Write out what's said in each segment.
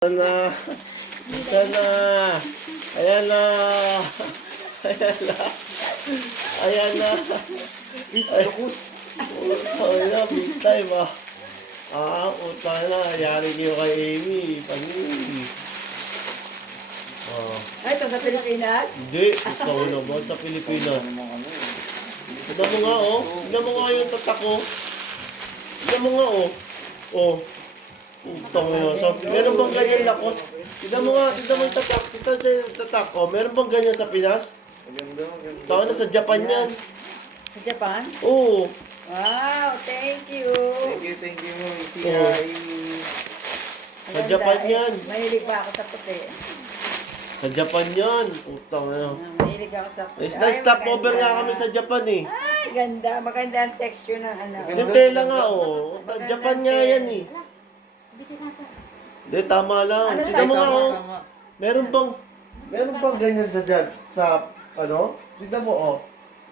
Ayan na. Ayan na. Ayan na. Ayan na. Ayan na. Ayan na. Big time ah. Utang na. Yari niyo kay Amy. Panig. Ay, ito sa Pilipinas? Hindi. Ikaw naman sa Pilipinas. Tignan mo nga oh. Tignan mo nga yung tatak ko. Tignan mo nga oh. Oh. Utang mo yun. Meron bang ganyan lakos? Tignan mo nga. Tignan mo yung tatak. Tignan sa tatak. Oh, meron bang ganyan sa Pinas? Maganda, maganda. Tawag na sa Japan yan. Sa Japan? Oo. Wow, thank you. Thank you, Oo. Sa Japan yan. Mahilig pa ako sa puti. Sa Japan yan. Utang na yun. Mahilig ako sa puti. Na-stop over nga kami sa Japan eh. Ay, ganda. Maganda ang texture ng ano. Yung tela nga oh. Japan nga yan eh. Hindi, tama lang. Ano Tignan mo size? nga oh. Meron bang ganyan sa ano? Tignan mo oh.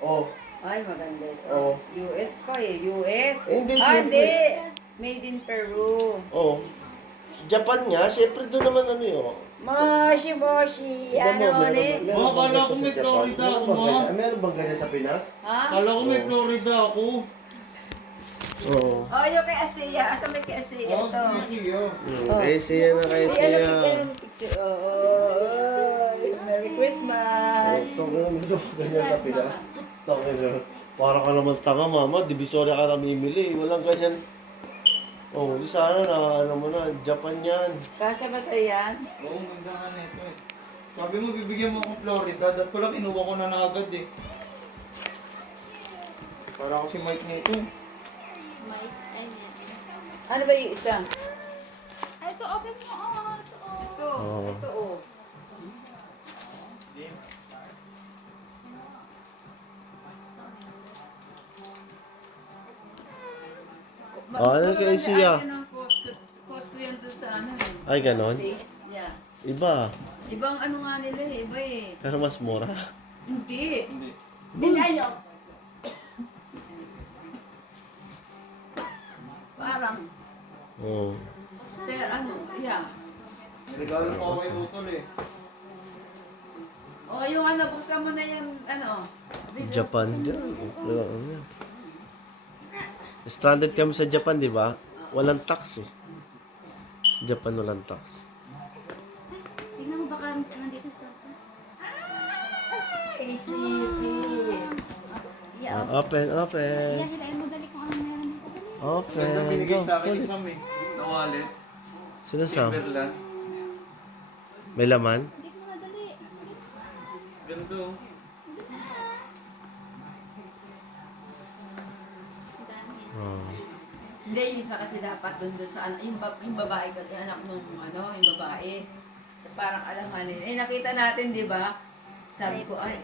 Oh. Ay, maganda ito. Oh. US pa eh. US. Hindi, Ah, syempre. hindi. Made in Peru. Oh. Japan nga, syempre doon naman ano yun. Moshi, moshi. Ano, ne? Ma, kala ko may Florida ako, ma. Meron bang ganyan sa Pinas? Ha? Kala ko may Florida ako. Oo. Oh, yung kay Asia. Asa may kay Asia Oh, ito? thank you. Kaya siya na, kaya Ay, siya. ano picture? Oh, Merry Christmas. Ganyan sa Pinas. Para ka naman tanga, mama. Divisoria ka namimili. Walang ganyan. Oh, di sana na, ano mo na, Japan yan. Kasya ba sa yan? Oo, ganda nga nito eh. Sabi mo, bibigyan mo akong Florida. Dahil pala kinuha ko na agad eh. Para ako si Mike nito eh. Ano ba yung isa? Ito, open mo. Oh, ito. Ito, Oh. ito oh. Ano kay Asia? Ay, yan ang Costco yan doon sa ano eh. Ay, ganon? States. Yeah. Iba. Ibang ano nga nila eh, iba eh. Pero mas mura. Hindi. Hindi. Hindi, ayaw. Parang, Oo. pero ano, yeah. Regalo ko ako kay Utol eh. O yung ano, buksan mo na yung ano. Japan dyan. Stranded kami sa Japan, di ba? Walang tax eh. Japan walang tax. Tingnan mo baka nandito sa... Ay, sleepy. Yeah, Open, open. hilahin mo dali kung ano meron dito. Dali. Open. Ganda binigay Go. sa akin ni Sam eh. Na wallet. Sino Sam? Timberland. May laman? Hindi mo na dali. Ganito. oh. Ang dami. Oh. Hindi, yung isa kasi dapat doon sa anak, yung babae, yung anak nung ano, yung babae. Parang alanganin. Eh, nakita natin, di ba? Sabi ko, ay,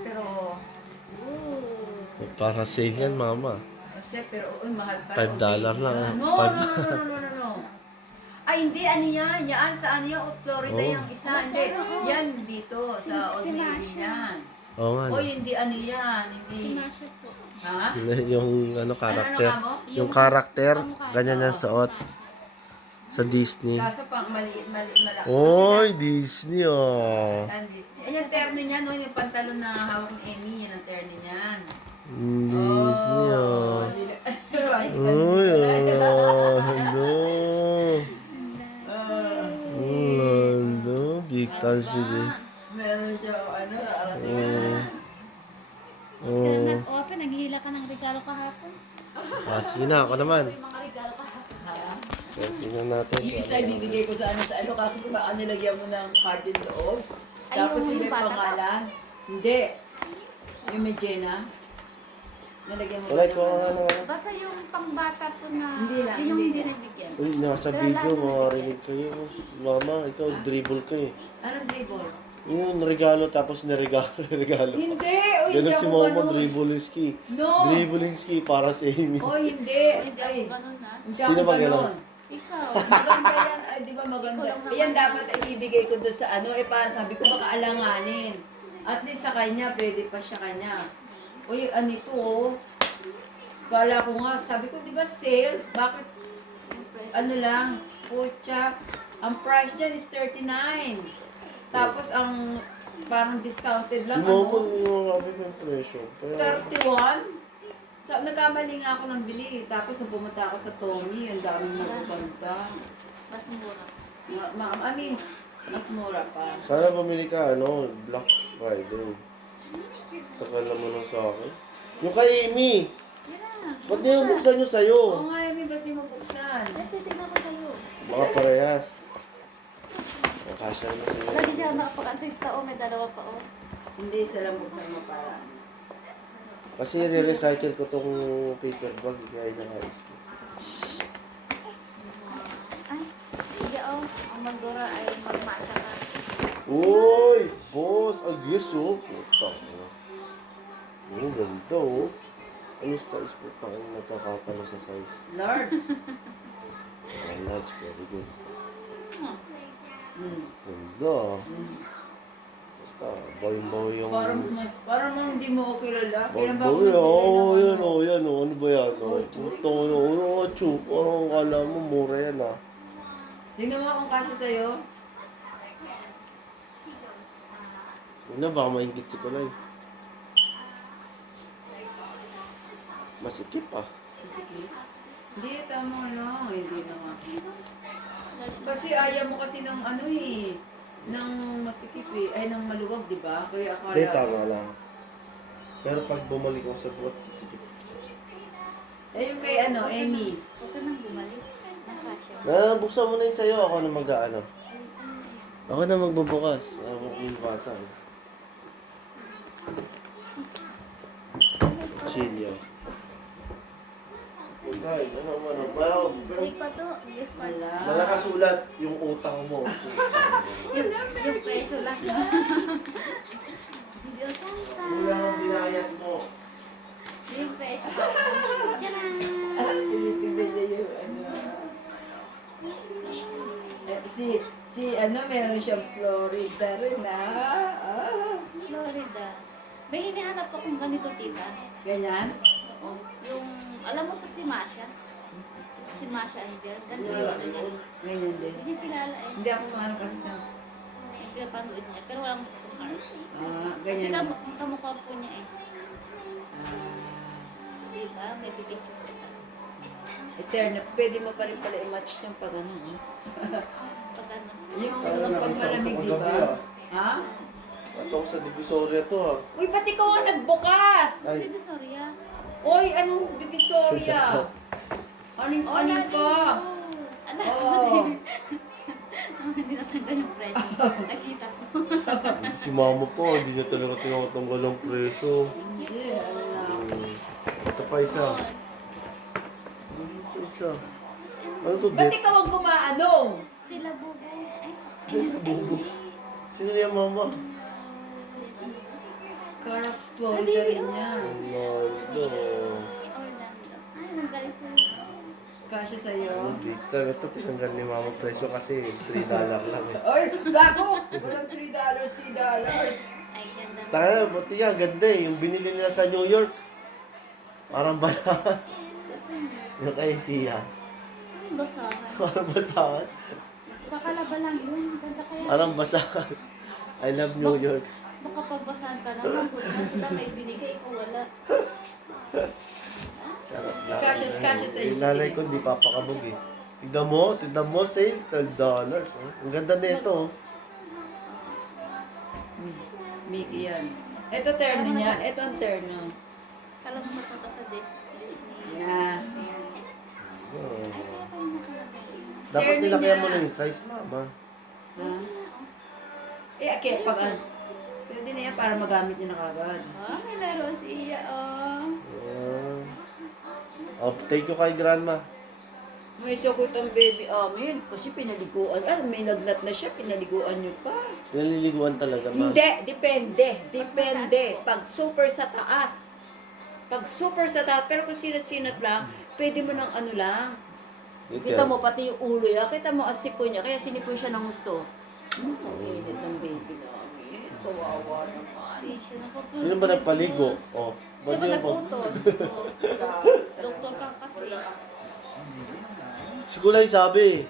pero, Para sa yan, mama. kasi, pero, mahal pa. $5 lang, ah. No, no, no, no, no, no, no. Ay, hindi, ano yan? Yan, sa ano yan? Florida Oh. yung isa. Hindi, yan dito, sa Old si Navy Masha. yan. Oo nga. O, hindi, ano yan? Si Hindi. Masha po. Ha? Yung ano, karakter. Ano ka mo? Yung karakter, ganyan yung suot. Sa Disney. Kaso pang maliit, malaki. Oy, Disney oh. Ang Disney. Ayan, terno niya, no? Yung pantalon na hawak ni Amy, yan ang terno niyan. Disney oh. Uy, Uy, oh. Hello. Hello. Big time siya. Meron siya, ano, arating Oh. Kaya nag-open, naghihila ka ng regalo kahapon. Sige na, ako naman. Yung mga regalo kahapon. Tingnan natin. Yung isa, ibibigay ko sa ano, kasi kung baka nilagyan mo ng card din loob. Ay, Tapos yung may bata ka? pangalan. Hindi. Yung may Jenna. Nalagyan mo Wala ba ko ng ano. Basta yung pangbata po na... Hindi lang, Yun yung hindi hindi lang. nagbigyan. Uy, nasa video, makarinig kayo. Mama, ikaw, dribble ka eh. Anong dribble? Yung regalo tapos regalo. Hindi! O hindi Ganun si ako Mama, ganun. dribbling-ski. No! Dribbling-ski para sa Amy. O hindi! Ay, Ganun na. hindi Sino ako ba ganun? ganun. Ikaw. Maganda yan. Ay, di ba maganda? Ikaw lang naman. Yan dapat ibibigay ko doon sa ano. Eh, para sabi ko baka alanganin. At least sa kanya, pwede pa siya kanya. Uy, ano ito oh. Kala ko nga, sabi ko, di ba sale? Bakit ano lang? Pucha, ang price niyan is 39. Tapos ang parang discounted lang, Sumama ano, yung mga kapit ng presyo. Kaya, 31. Nagkamali nga ako ng bili. Tapos nung pumunta ako sa Tommy, ang daming nagbabanta. Mas mura. I mean, mas mura pa. sana pumili ka, Black Friday. Tagal naman lang sa akin. Yung kay Amy, Yan. ba't niyo buksan nyo sa'yo? Oo nga, Amy, ba't di mo buksan? Ay, titignan ko sa'yo. Baka parehas. Kasya na sa'yo. Lagi siya nakapag-antay tao, may dalawa pa oh. Hindi, isa lang buksan mo para. Kasi nire-recycle ko tong paper bag, kaya naka-is. Ay, sige oh. Ang magdura ay magmasa ka. Uy! Boss! Agis oh! Putang na. Ang ganda oh. Ano size? Putang na nagkakatalo sa size. Large. Large, very good. Hmm. Ganda. Bawin-bawi yung... Parang hindi mo ako kilala. Kailan ba ako Bawin-bawi, nagbili ng yan oh. Ano ba yan oh? Putang na, chup. Parang akala mo, mura yan ah. Tingnan mo kung kasya sa'yo. Wala, baka maingit si Kulay. Masikip ah. Hindi, tama lang. Hindi na nga. Kasi ayaw mo kasi ng ano eh. Ng masikip eh. Ay, ng maluwag, di ba? Kaya akala... Hindi, tama lang. Pero pag bumalik ako sa buhat, sisikip. Eh, yung kay ano, Amy. Huwag ka nang bumalik. Nakasya. Buksan mo na yung sa'yo, ako na mag-ano. Ako na magbubukas. Ako yung bata. Chilio. Ay, pero Hindi pa to. Gift pa. Wala. nakasulat yung utang mo. Yung preso lang. Diyos Santa. Wala ang binayad mo. Yung preso. Tcharam! Tinitignan niya yung ano. Si ano, meron siyang Florida rin ah. Florida. May hinihanap akong ganito, tita. Ganyan? Oo. Yung, alam mo pa si Masha? Si Masha Angel. Ganito yung ano niya. Ganyan din. Hindi kilala eh. Hindi ako maano kasi sa... Yung pinapanood niya. Pero walang heart. Kasi Ganyan. kamukha po niya eh. Ah, Diba? May pipicture ko pa. Eternal. Pwede mo pa rin pala i-match yung pag ano. Pag ano. Yung Tayo pag nakita ko malamig, ito di kagabi, ba? ah. Ha? Ato ko sa Divisoria to ah. Uy, ba't ikaw ang nagbukas? Ay, Hindi, sorry ah. Uy, anong divisoria? Aning-aning ka. Ano? Oo. Hindi natanggal yung presyo. Nakita ko. si mama po, hindi niya talaga tinatanggal ang presyo. Hindi, ano na. Ito pa isa. Ito pa isa. Ano to, Ba't date? ikaw ang gumaano? Sila bubo. Ay, Bubo. Sino niya mama? Cara Florida rin yan. Ronaldo. Orlando. Ay, nanggaling sa... Kasya sa'yo. Hindi. Ito tinanggal ni mama presyo kasi $3 lang eh. Ay, gago! Walang $3. Ay, ganda. Tayo, buti nga, ganda eh. Yung binili nila sa New York. Parang bala. Yung kay Sia. Ay, basahan. Parang basahan. Kakalaba lang yun. Ganda kaya. Parang basahan. I love New York. Baka pagbasahan ka naman, kung na sila may binigay, ikaw wala. Sarap lang. Kasya sa Yung nanay ko, di papakabog eh. Tignan mo, save $12. Oh. Ang ganda nito. Oh. Mickey yan. Ito terno niya. Ito ang terno. Kala mo mapunta sa Disney. Yeah. Oh. Ay, kaya pa yung nakalagay. Dapat Turning nilakyan niya. mo na yung size, mama. Ha? Okay, pag pwede na yan para magamit niya na kagad. Oh, may laro siya, oh. Thank you kay grandma. May sakot ang baby amin kasi pinaliguan. May nagnat na siya, pinaliguan niyo pa. Naliliguan talaga, ma. Hindi, depende. Depende. Pag super sa taas. Pero kung sinat-sinat lang, pwede mo ng ano lang. Kita mo pati yung ulo niya. Kita mo ang sipon niya. Kaya sinipon siya ng gusto. Ang init ng baby namin. Kawawa naman. Sino ba nagpaligo? Oh. Sino ba yun po? nag-utos? Oh, doktor ka kasi. Si Kulay sabi.